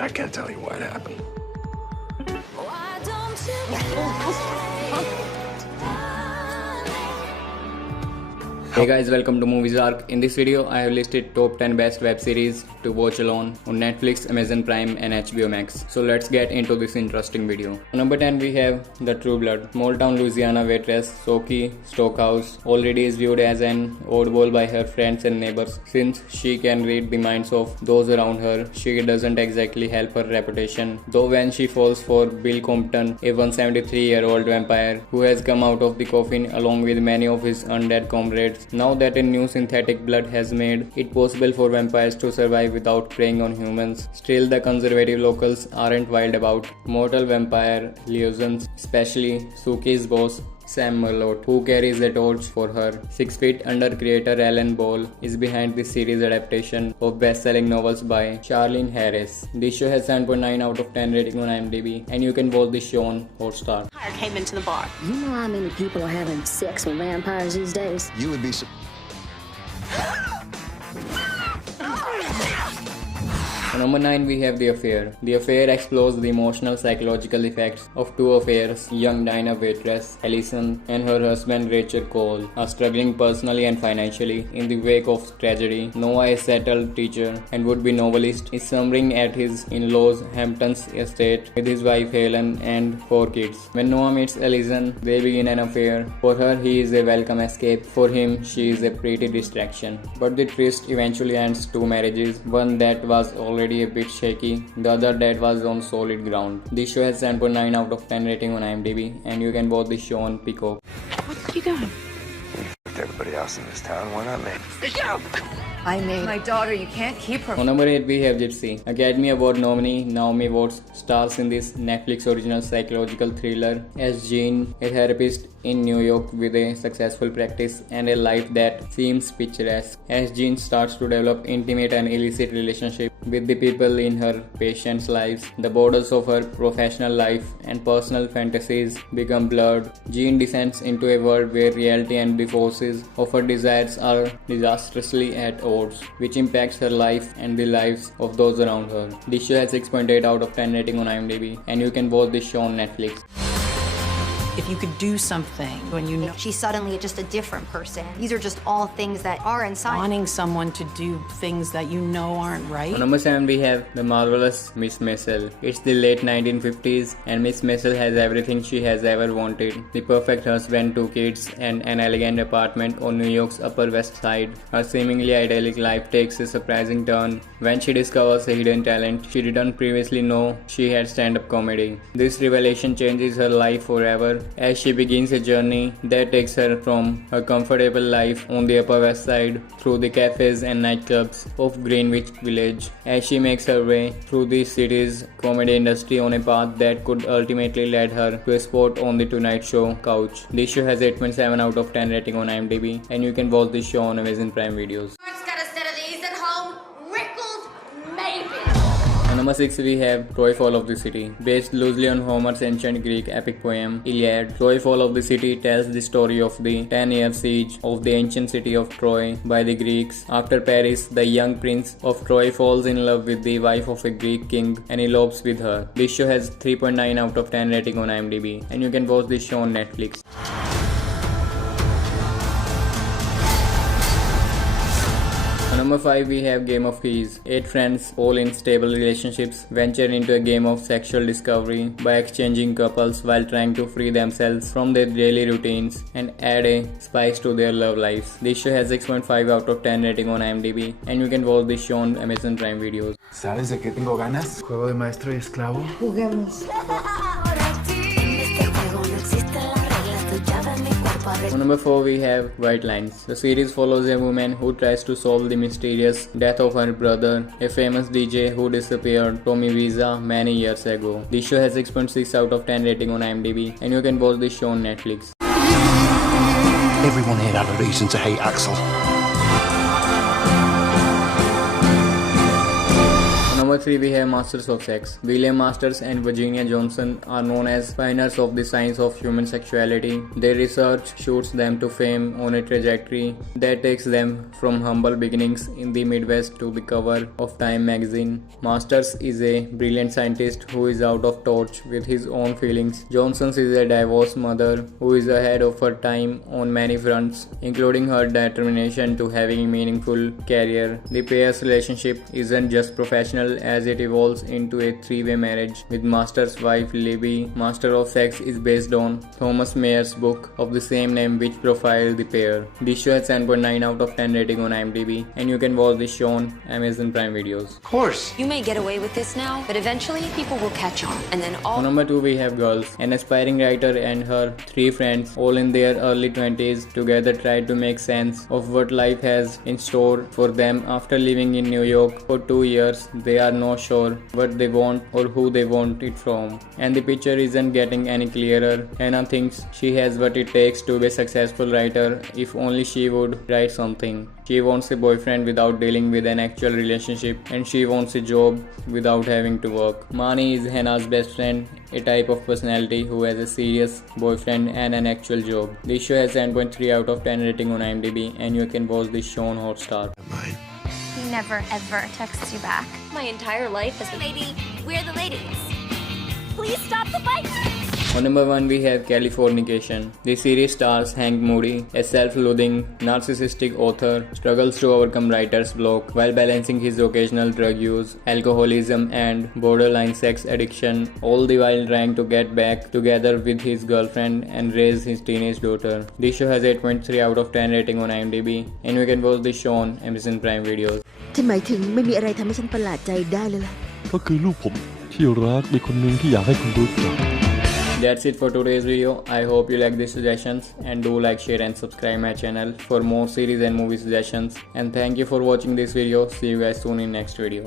I can't tell you what happened. Hey guys, welcome to Movies Arc. In this video, I have listed top 10 best web series to watch alone on Netflix, Amazon Prime and HBO Max. So let's get into this interesting video. Number 10 we have The True Blood. Small town Louisiana waitress Sophie Stokehouse already is viewed as an oddball by her friends and neighbors. Since she can read the minds of those around her, she doesn't exactly help her reputation. Though when she falls for Bill Compton, a 173-year-old vampire who has come out of the coffin along with many of his undead comrades. Now that a new synthetic blood has made it possible for vampires to survive without preying on humans, still the conservative locals aren't wild about mortal vampire liaisons, especially Suki's boss Sam Merlot, who carries the torch for her. 6 Feet Under creator Alan Ball is behind this series adaptation of best-selling novels by Charlene Harris. This show has 7.9 out of 10 rating on IMDb, and you can watch this show on Hotstar. Came into the bar. You know how many people are having sex with vampires these days? You would be On number 9 we have The Affair. The Affair explores the emotional psychological effects of two affairs. Young diner waitress Allison and her husband Rachel Cole are struggling personally and financially in the wake of tragedy. Noah, a settled teacher and would-be novelist, is slumbering at his in-laws' Hamptons estate with his wife Helen and 4 kids. When Noah meets Allison, they begin an affair. For her, he is a welcome escape. For him, she is a pretty distraction. But the twist eventually ends two marriages, one that was already a bit shaky, the other that was on solid ground. This show has 7.9 out of 10 rating on IMDb, and you can watch this show on Peacock. What you doing? with everybody else in this town. Why not me? I made my daughter. You can't keep her. On number 8 we have Gypsy. Academy Award nominee Naomi Watts stars in this Netflix original psychological thriller as Jean, a therapist in New York with a successful practice and a life that seems picturesque. As Jean starts to develop intimate and illicit relationship with the people in her patients' lives, the borders of her professional life and personal fantasies become blurred. Jean descends into a world where reality and the forces of her desires are disastrously at odds, which impacts her life and the lives of those around her. This show has 6.8 out of 10 rating on IMDb, and you can watch this show on Netflix. If you could do something when you know She's suddenly just a different person. These are just all things that are inside. wanting someone to do things that you know aren't right. On number 7 we have the marvelous Miss Maisel. It's the late 1950s and Miss Maisel has everything she has ever wanted. The perfect husband, 2 kids and an elegant apartment on New York's Upper West Side. Her seemingly idyllic life takes a surprising turn when she discovers a hidden talent she didn't previously know she had: stand-up comedy. This revelation changes her life forever as she begins a journey that takes her from her comfortable life on the Upper West Side through the cafes and nightclubs of Greenwich Village, as she makes her way through the city's comedy industry on a path that could ultimately lead her to a spot on the Tonight Show couch. This show has 8.7 out of 10 rating on IMDb, and you can watch this show on Amazon Prime Videos. Got a set of these at home. Rickles, maybe. On number 6 we have Troy Fall of the City. Based loosely on Homer's ancient Greek epic poem Iliad, Troy Fall of the City tells the story of the 10-year siege of the ancient city of Troy by the Greeks. After Paris, the young prince of Troy falls in love with the wife of a Greek king and elopes with her. This show has 3.9 out of 10 rating on IMDb, and you can watch this show on Netflix. On number 5 we have Game of Keys. 8 friends, all in stable relationships, venture into a game of sexual discovery by exchanging couples while trying to free themselves from their daily routines and add a spice to their love lives. This show has 6.5 out of 10 rating on IMDb, and you can watch this show on Amazon Prime Videos. ¿Sabes de qué tengo ganas? Juego de maestro y esclavo. Juguemos. On number 4 we have White Lines. The series follows a woman who tries to solve the mysterious death of her brother, a famous DJ who disappeared from Ibiza many years ago. This show has 6.6 out of 10 rating on IMDb, and you can watch this show on Netflix. Everyone here had a reason to hate Axel. On number Number 3 we have Masters of Sex. William Masters and Virginia Johnson are known as pioneers of the science of human sexuality. Their research shoots them to fame on a trajectory that takes them from humble beginnings in the Midwest to the cover of Time magazine. Masters is a brilliant scientist who is out of touch with his own feelings. Johnson is a divorced mother who is ahead of her time on many fronts, including her determination to having a meaningful career. The pair's relationship isn't just professional as it evolves into a three-way marriage, with Master's wife Libby. Master of Sex is based on Thomas Mayer's book of the same name, which profiled the pair. This show has 7.9 out of 10 rating on IMDb, and you can watch this show on Amazon Prime Videos. Of course. You may get away with this now, but eventually people will catch on, and then all. On number 2 we have Girls. An aspiring writer and her 3 friends, all in their early 20s, together try to make sense of what life has in store for them after living in New York for 2 years. They are not sure what they want or who they want it from, and the picture isn't getting any clearer. Hannah thinks she has what it takes to be a successful writer if only she would write something. She wants a boyfriend without dealing with an actual relationship, and she wants a job without having to work. Mani is Hannah's best friend, a type of personality who has a serious boyfriend and an actual job. This show has 10.3 out of 10 rating on IMDb, and you can watch this show on Hotstar. Mine. He never ever texts you back. My entire life has Hey, been. lady, we're the ladies. Please stop the fight. On number 1 we have Californication. The series stars Hank Moody, a self-loathing, narcissistic author, struggles to overcome writer's block while balancing his occasional drug use, alcoholism and borderline sex addiction, all the while trying to get back together with his girlfriend and raise his teenage daughter. This show has 8.3 out of 10 rating on IMDb, and you can watch this show on Amazon Prime Videos. ฉันหมายถึงไม่มีอะไรทำให้ฉันประหลาดใจได้เลยล่ะ ก็คือลูกผมที่รักมีคนหนึ่งที่อยากให้คุณรู้จัก That's it for today's video. I hope you like these suggestions, and do like, share and subscribe my channel for more series and movie suggestions. And thank you for watching this video. See you guys soon in next video.